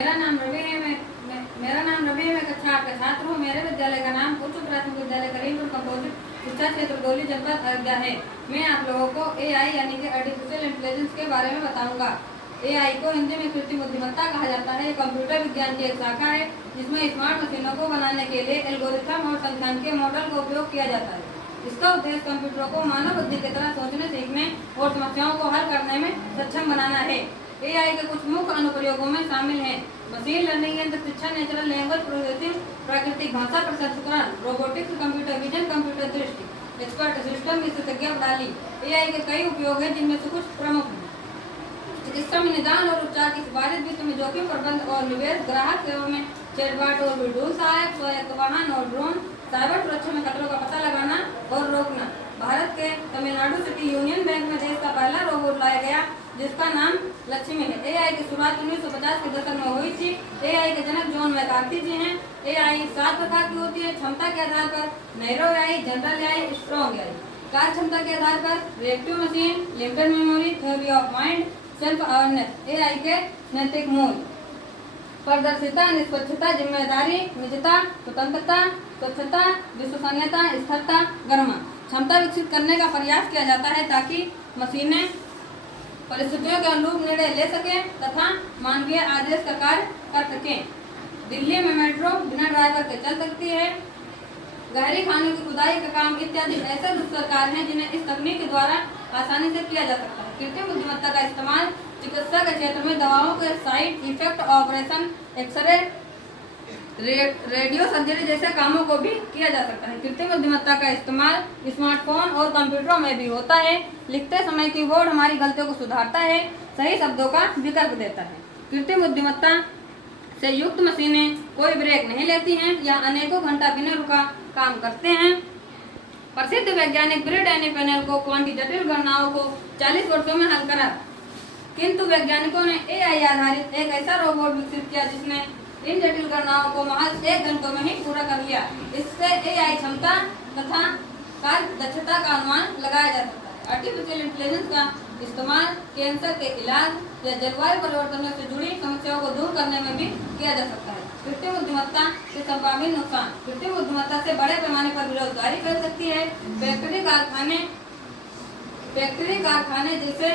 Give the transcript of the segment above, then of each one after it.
मेरा नाम रवि है। मैं कक्षा 8 का छात्र हूँ। मेरे विद्यालय का नाम उच्च प्राथमिक विद्यालय करीमपुर कंपोजिट शिक्षा क्षेत्र डोली जनपद अयोध्या है। मैं आप लोगों को एआई यानी कि आर्टिफिशियल इंटेलिजेंस के बारे में बताऊंगा। एआई को हिंदी में कृत्रिम बुद्धिमत्ता कहा जाता है। कंप्यूटर विज्ञान की एक शाखा है जिसमें स्मार्ट मशीनों को बनाने के लिए एल्गोरिथम और सांख्यिकीय मॉडल का उपयोग किया जाता है। इसका उद्देश्य कंप्यूटरों को मानव बुद्धि की तरह सोचने, सीखने और समस्याओं को हल करने में सक्षम बनाना है। एआई के कुछ मुख्य अनुप्रयोगों में शामिल हैं मशीन लर्निंग यंत्र शिक्षा, नेचुरल लैंग्वेज प्रोसेसिंग, प्राकृतिक भाषा प्रसंस्करण, रोबोटिक्स, कंप्यूटर विजन, कंप्यूटर दृष्टि, एक्सपर्ट सिस्टम विशेषज्ञ प्रणाली। एआई के कई उपयोग हैं जिनमें से कुछ प्रमुख हैं। चिकित्सा में निदान और उपचार की सिफारिश, वित्त में जोखिम प्रबंधन और निवेश, ग्राहक सेवा में चैटबॉट और विद्युत सहायक, स्वायत्त वाहन और ड्रोन, साइबर सुरक्षा में खतरों का पता लगाना और रोकना। भारत के तमिलनाडु सिटी यूनियन बैंक में देश का पहला रोबोट लाया गया जिसका नाम लक्ष्मी है। एआई की शुरुआत 1950 के दशक में हुई थी। एआई के जनक जॉन मैकार्थी जी हैं। एआई 7 प्रकार की होती है। क्षमता के आधार पर narrow AI, general AI, strong AI. कार्य क्षमता के आधार पर reactive machine, limited memory, theory of mind, self awareness. AI के नैतिक मूल पारदर्शिता, निष्पक्षता, जिम्मेदारी, निजता, स्वतंत्रता, स्वच्छता, विश्वसनीयता, स्थिरता, गरिमा। क्षमता विकसित करने का प्रयास किया जाता है ताकि मशीनें परिस्थितियों के अनुरूप निर्णय ले सकें तथा मानवीय आदेश का कार्य कर सकें। दिल्ली में मेट्रो बिना ड्राइवर के चल सकती है। गहरी खानों की खुदाई का काम इत्यादि ऐसे दुष्कर कार्य हैं जिन्हें इस तकनीक के द्वारा आसानी से किया जा सकता है। कृत्रिम बुद्धिमत्ता का इस्तेमाल चिकित्सा के क्षेत्र में दवाओं के side effect, operation, x ray, radio surgery जैसे कामों को भी किया जा सकता है। कृत्रिम बुद्धिमत्ता का इस्तेमाल स्मार्टफोन और कंप्यूटरों में भी होता है। लिखते समय कीबोर्ड हमारी गलतियों को सुधारता है, सही शब्दों का विकल्प देता है। कृत्रिम बुद्धिमत्ता से युक्त मशीनें कोई ब्रेक नहीं लेती हैं या अनेकों घंटा बिना रुका काम करते हैं। प्रसिद्ध वैज्ञानिक ब्रिट पैनल को क्वांटी जटिल गणनाओं को 40 वर्षों में हल करा, किंतु वैज्ञानिकों ने एआई आधारित एक ऐसा रोबोट विकसित किया जिसने इन जटिल गणनाओं को महज 1 घंटे में ही पूरा कर लिया। इससे एआई क्षमता तथा कार्य दक्षता का अनुमान लगाया जा सकता है। आर्टिफिशियल इंटेलिजेंस का इस्तेमाल कैंसर के इलाज या जलवायु परिवर्तनों से जुड़ी समस्याओं को दूर करने में भी किया जा सकता है। कृत्रिम बुद्धिमत्ता से संभावित नुकसान। कृत्रिम बुद्धिमत्ता से बड़े पैमाने पर बेरोजगारी फैल सकती है। फैक्ट्री कारखाने जैसे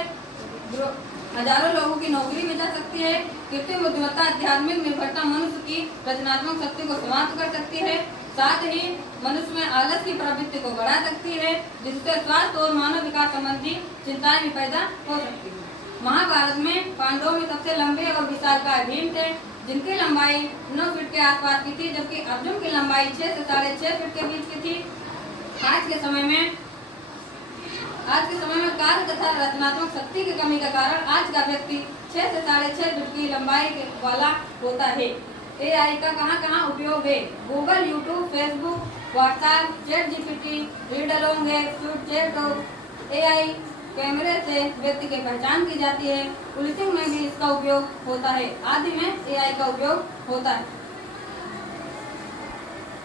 हजारों लोगों की नौकरी भी जा सकती है। कृत्रिम बुद्धिमत्ता आध्यात्मिक निर्भरता, मनुष्य की रचनात्मक शक्ति को समाप्त कर सकती है। साथ ही मनुष्य में आलस की प्रवृत्ति को बढ़ा सकती है, जिससे स्वास्थ्य और मानव विकास संबंधी चिंताएं भी पैदा हो सकती है। महाभारत में पांडवों में सबसे लंबे और विशालकाय भीम थे, जिनकी लंबाई 9 फीट के आसपास की थी, जबकि अर्जुन की लंबाई 6 से 6.5 फीट के बीच की थी। आज के समय में कार्य तथा रचनात्मक शक्ति की कमी के कारण आज का व्यक्ति 6 से 6.5 फीट की लंबाई वाला होता है। एआई का कहाँ उपयोग है? Google, YouTube, Facebook, WhatsApp, chat GPT, read along है, चैट। एआई कैमरे से व्यक्ति की पहचान की जाती है। पुलिसिंग में भी इसका उपयोग होता है। आदि में एआई का उपयोग होता है।